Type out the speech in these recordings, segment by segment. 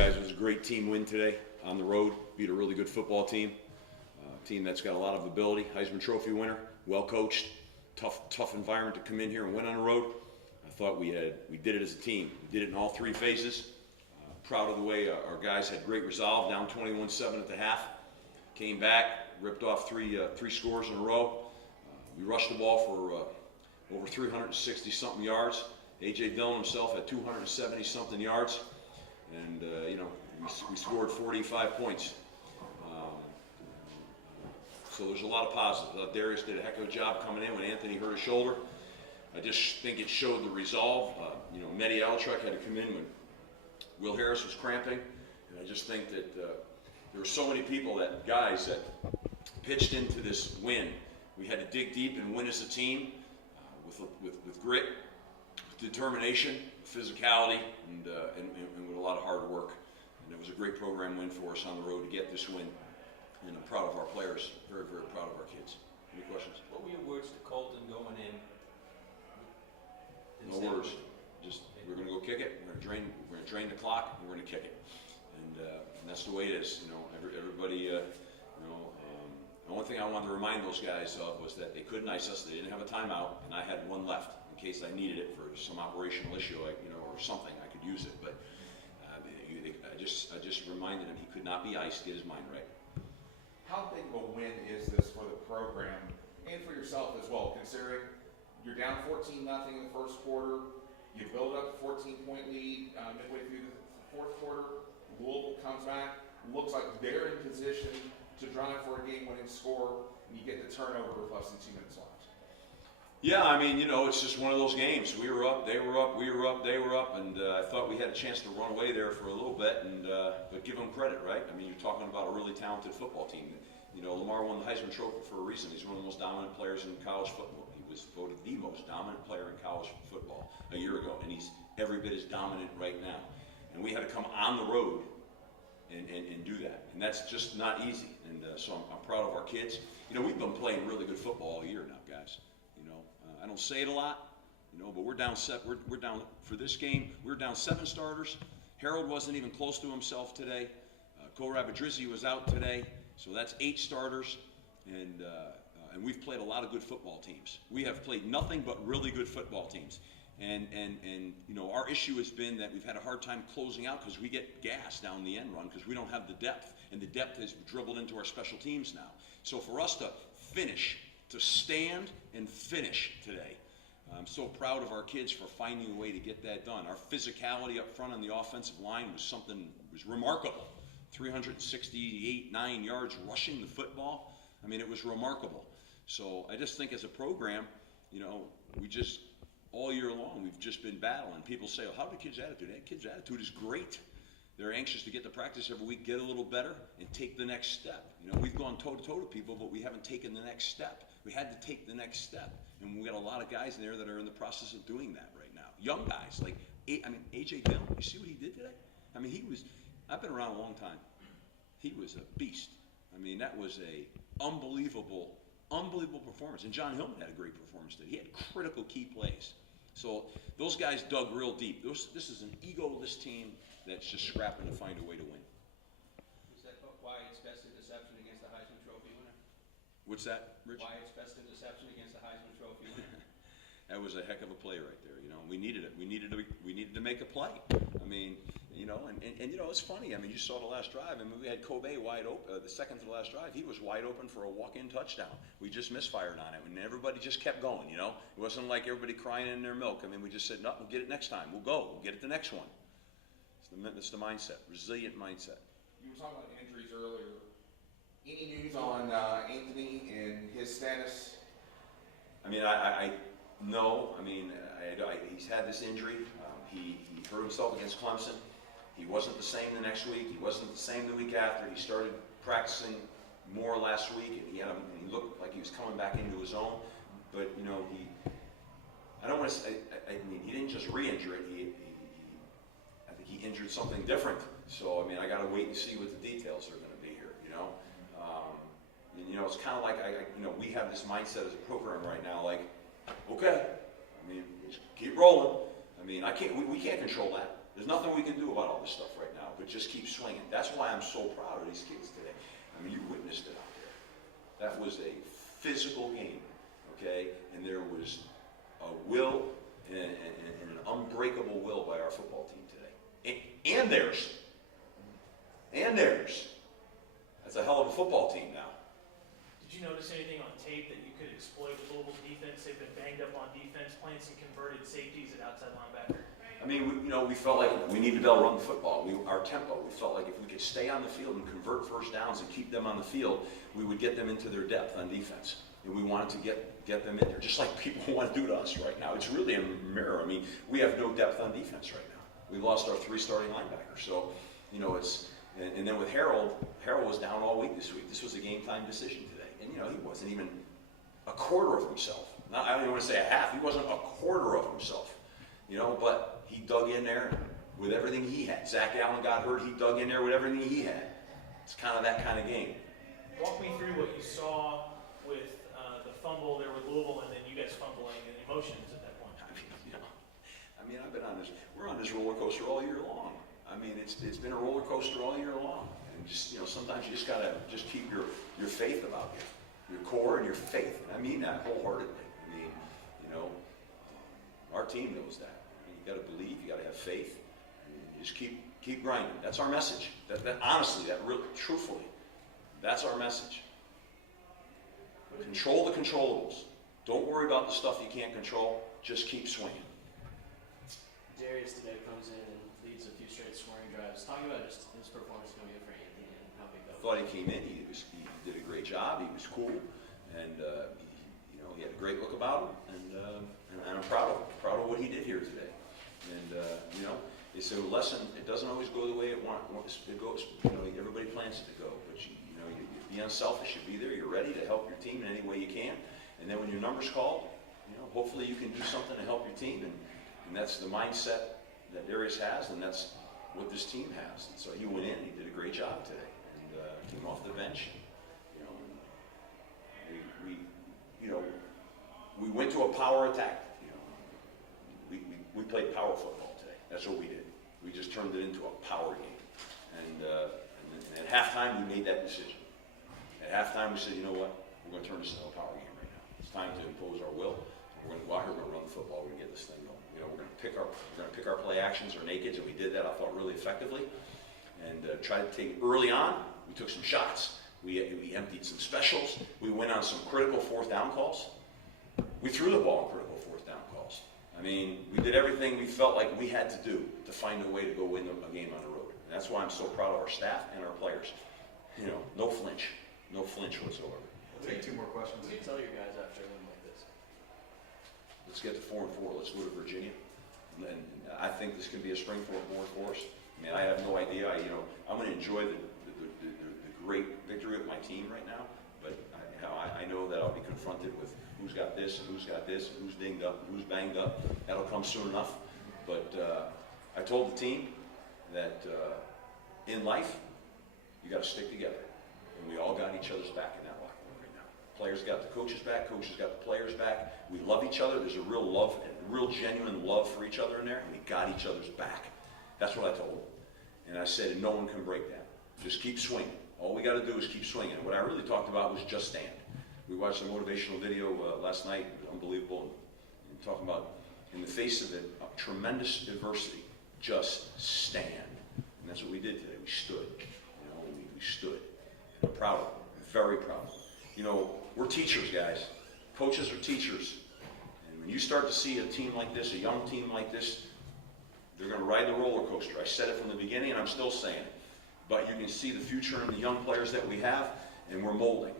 guys, it was a great team win today on the road. Beat a really good football team, a team that's got a lot of ability. Heisman Trophy winner, well coached, tough environment to come in here and win on the road. I thought we did it as a team. We did it in all three phases. Proud of the way our guys had great resolve, down 21-7 at the half. Came back, ripped off three scores in a row. We rushed the ball for over 360-something yards. A.J. Dillon himself had 270-something yards. And, we scored 45 points. So there's a lot of positives. Darius did a heck of a job coming in when Anthony hurt his shoulder. I just think it showed the resolve. Mehdi Altrek had to come in when Will Harris was cramping. And I just think that there were so many guys that pitched into this win. We had to dig deep and win as a team with grit, with determination, physicality, and with a lot of hard work. And it was a great program win for us on the road to get this win. And I'm proud of our players, very, very proud of our kids. Any questions? What were your words to Colton going in? No words. Just, we're going to go kick it. We're going to drain the clock, and we're going to kick it. And that's the way it is. Everybody. The only thing I wanted to remind those guys of was that they couldn't ice us. They didn't have a timeout, and I had one left in case I needed it for some operational issue, or something. I could use it, but I just reminded him he could not be iced. Get his mind right. How big of a win is this for the program and for yourself as well, considering you're down 14-0 in the first quarter, you build up a 14-point lead midway through the fourth quarter, Louisville comes back, looks like they're in position to drive for a game-winning score, and you get the turnover with less than 2 minutes left. Yeah, it's just one of those games. We were up, they were up, we were up, they were up, and I thought we had a chance to run away there for a little bit, but give them credit, right? You're talking about a really talented football team. Lamar won the Heisman Trophy for a reason. He's one of the most dominant players in college football. He was voted the most dominant player in college football a year ago, and he's every bit as dominant right now. And we had to come on the road and do that, and that's just not easy. And so I'm proud of our kids. We've been playing really good football all year now, guys. I don't say it a lot, but we're down for this game. We're down 7 starters. Harold wasn't even close to himself today. Korabadrizzi was out today, so that's 8 starters. And we've played a lot of good football teams. We have played nothing but really good football teams. And our issue has been that we've had a hard time closing out because we get gas down the end run because we don't have the depth. And the depth has dribbled into our special teams now. So for us to finish, to stand and finish today, I'm so proud of our kids for finding a way to get that done. Our physicality up front on the offensive line was remarkable. 368-9 yards rushing the football. It was remarkable. So I just think as a program, we just, all year long, we've just been battling. People say, oh, how's the kids' attitude? That kids' attitude is great. They're anxious to get to practice every week, get a little better, and take the next step. We've gone toe-to-toe with people, but we haven't taken the next step. We had to take the next step. And we got a lot of guys in there that are in the process of doing that right now. Young guys, like, A.J. Dillon, you see what he did today? I've been around a long time. He was a beast. That was a unbelievable performance. And John Hillman had a great performance today. He had critical key plays. So those guys dug real deep. This is an egoless team that's just scrapping to find a way to win. Is that why it's best in deception against the Heisman Trophy winner? What's that, Rich? Why it's best in deception against the Heisman Trophy winner? That was a heck of a play right there. We needed it. We needed to make a play. It's funny. You saw the last drive. We had Kobe wide open. The second to the last drive, he was wide open for a walk-in touchdown. We just misfired on it, and everybody just kept going. It wasn't like everybody crying in their milk. We just said, no, we'll get it next time. We'll go. We'll get it the next one. It's the mindset, resilient mindset. You were talking about injuries earlier. Any news on Anthony and his status? No. He's had this injury. He hurt himself against Clemson. He wasn't the same the next week. He wasn't the same the week after. He started practicing more last week, and he looked like he was coming back into his own. But I don't want to say. He didn't just re-injure it. I think he injured something different. So I got to wait and see what the details are going to be here. It's kind of like we have this mindset as a program right now. Like, okay, just keep rolling. We can't control that. There's nothing we can do about all this stuff right now, but just keep swinging. That's why I'm so proud of these kids today. I mean, you witnessed it out there. That was a physical game, okay? And there was a will and an unbreakable will by our football team today. And theirs. And theirs. That's a hell of a football team now. Did you notice anything on tape that you could exploit with Louisville's defense? They've been banged up on defense, playing some converted safeties at outside linebacker. I mean, we felt like we needed to be able to run the football. Our tempo. We felt like if we could stay on the field and convert first downs and keep them on the field, we would get them into their depth on defense. And we wanted to get them in there, just like people want to do to us right now. It's really a mirror. I mean, we have no depth on defense right now. We lost our 3 starting linebackers. So, it's, and then with Harold was down all week this week. This was a game time decision today. And, he wasn't even a quarter of himself. I don't even want to say a half. He wasn't a quarter of himself. But he dug in there with everything he had. Zach Allen got hurt. He dug in there with everything he had. It's kind of that kind of game. Walk me through what you saw with the fumble there with Louisville, and then you guys fumbling and emotions at that point. I've been on this. We're on this roller coaster all year long. I mean, it's been a roller coaster all year long. And just sometimes you just gotta just keep your faith about your core and your faith. And I mean that wholeheartedly. I mean, our team knows that. You got to believe, you got to have faith, and you just keep grinding. That's our message. That honestly, really, truthfully, that's our message. Control the controllables. Don't worry about the stuff you can't control. Just keep swinging. Darius today comes in and leads a few straight scoring drives. Talk about just his performance coming in for Anthony and how big that was. I thought he came in. He did a great job. He was cool, and he had a great look about him. And I'm proud of what he did here today. And it's a lesson. It doesn't always go the way it goes. Everybody plans it to go, but you be unselfish. You be there. You're ready to help your team in any way you can. And then when your number's called, hopefully you can do something to help your team. And that's the mindset that Darius has, and that's what this team has. And so he went in. He did a great job today, and came off the bench. We went to a power attack. We played power football today. That's what we did. We just turned it into a power game. And at halftime, we made that decision. At halftime, we said, you know what? We're going to turn this into a power game right now. It's time to impose our will. We're going to go out here. We're going to run the football. We're going to get this thing going. We're going to pick our play actions or nakeds, and we did that, I thought, really effectively. And tried to take early on. We took some shots. We emptied some specials. We went on some critical 4th down calls. We threw the ball in critical 4th down calls. I mean, we did everything we felt like we had to do to find a way to go win a game on the road. And that's why I'm so proud of our staff and our players. No flinch whatsoever. We'll take 2 more questions. What do you tell your guys after a win like this? Let's get to 4-4. Let's go to Virginia. And I think this can be a springboard for us. I mean, I have no idea. I'm going to enjoy the great victory with my team right now. But I know that I'll be confronted with who's got this and who's got this and who's dinged up and who's banged up. That'll come soon enough. But I told the team that in life, you got to stick together. And we all got each other's back in that locker room right now. Players got the coaches back. Coaches got the players back. We love each other. There's a real love and real genuine love for each other in there. And we got each other's back. That's what I told them. And I said, no one can break that. Just keep swinging. All we got to do is keep swinging. And what I really talked about was just stand. We watched a motivational video last night. Unbelievable. And talking about, in the face of it, tremendous adversity, just stand. And that's what we did today. We stood. We stood. And I'm proud of it. Very proud of it. We're teachers, guys. Coaches are teachers. And when you start to see a team like this, a young team like this, they're going to ride the roller coaster. I said it from the beginning, and I'm still saying it. But you can see the future in the young players that we have, and we're molding.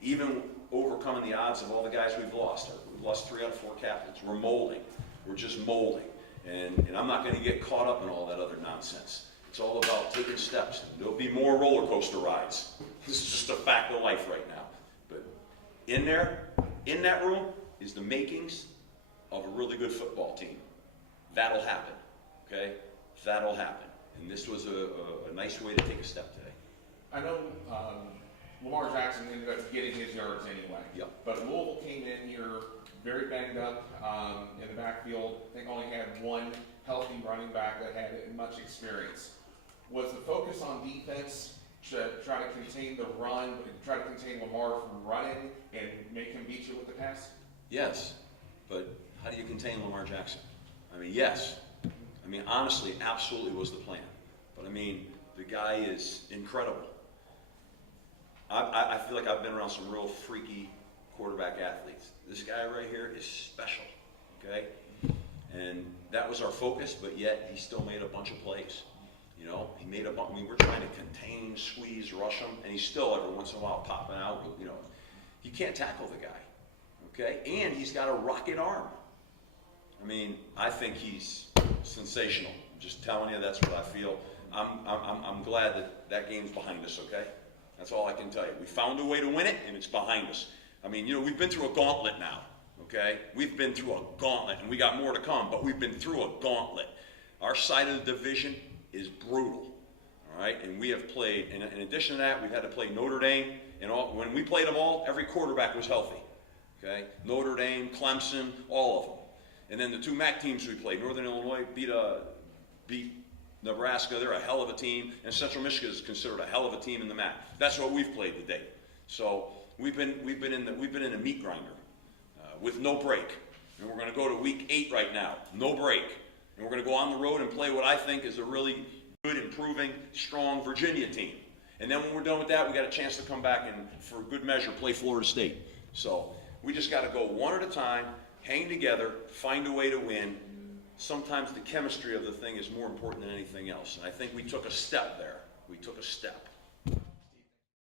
Even overcoming the odds of all the guys we've lost. We've lost 3 out of 4 captains. We're molding. We're just molding. And I'm not going to get caught up in all that other nonsense. It's all about taking steps. There'll be more roller coaster rides. This is just a fact of life right now. But in that room, is the makings of a really good football team. That'll happen. Okay? That'll happen. And this was a nice way to take a step today. I know Lamar Jackson ended up getting his yards anyway. Yep. But Louisville came in here very banged up in the backfield. I think only had one healthy running back that had much experience. Was the focus on defense to try to contain the run, try to contain Lamar from running and make him beat you with the pass? Yes, but how do you contain Lamar Jackson? I mean, yes. I mean, honestly, absolutely was the plan. But I mean, the guy is incredible. I feel like I've been around some real freaky quarterback athletes. This guy right here is special, okay? And that was our focus, but yet he still made a bunch of plays. You know, he made a bunch. I mean, we're trying to contain, squeeze, rush him, and he's still every once in a while popping out. You know, you can't tackle the guy, okay? And he's got a rocket arm. I mean, I think he's sensational. I'm just telling you, that's what I feel. I'm glad that that game's behind us, okay? That's all I can tell you. We found a way to win it, and it's behind us. I mean, you know, we've been through a gauntlet now, okay? We've been through a gauntlet, and we got more to come, but we've been through a gauntlet. Our side of the division is brutal, all right? And we have played, in addition to that, we've had to play Notre Dame, and when we played them all, every quarterback was healthy, okay? Notre Dame, Clemson, all of them. And then the two MAC teams we played, Northern Illinois beat Nebraska. They're a hell of a team, and Central Michigan is considered a hell of a team in the MAC. That's what we've played today. So we've been in a meat grinder with no break, and we're going to go to week 8 right now, no break, and we're going to go on the road and play what I think is a really good, improving, strong Virginia team. And then when we're done with that, we got a chance to come back and, for good measure, play Florida State. So we just got to go one at a time, hang together, find a way to win. Sometimes the chemistry of the thing is more important than anything else. And I think we took a step there. We took a step.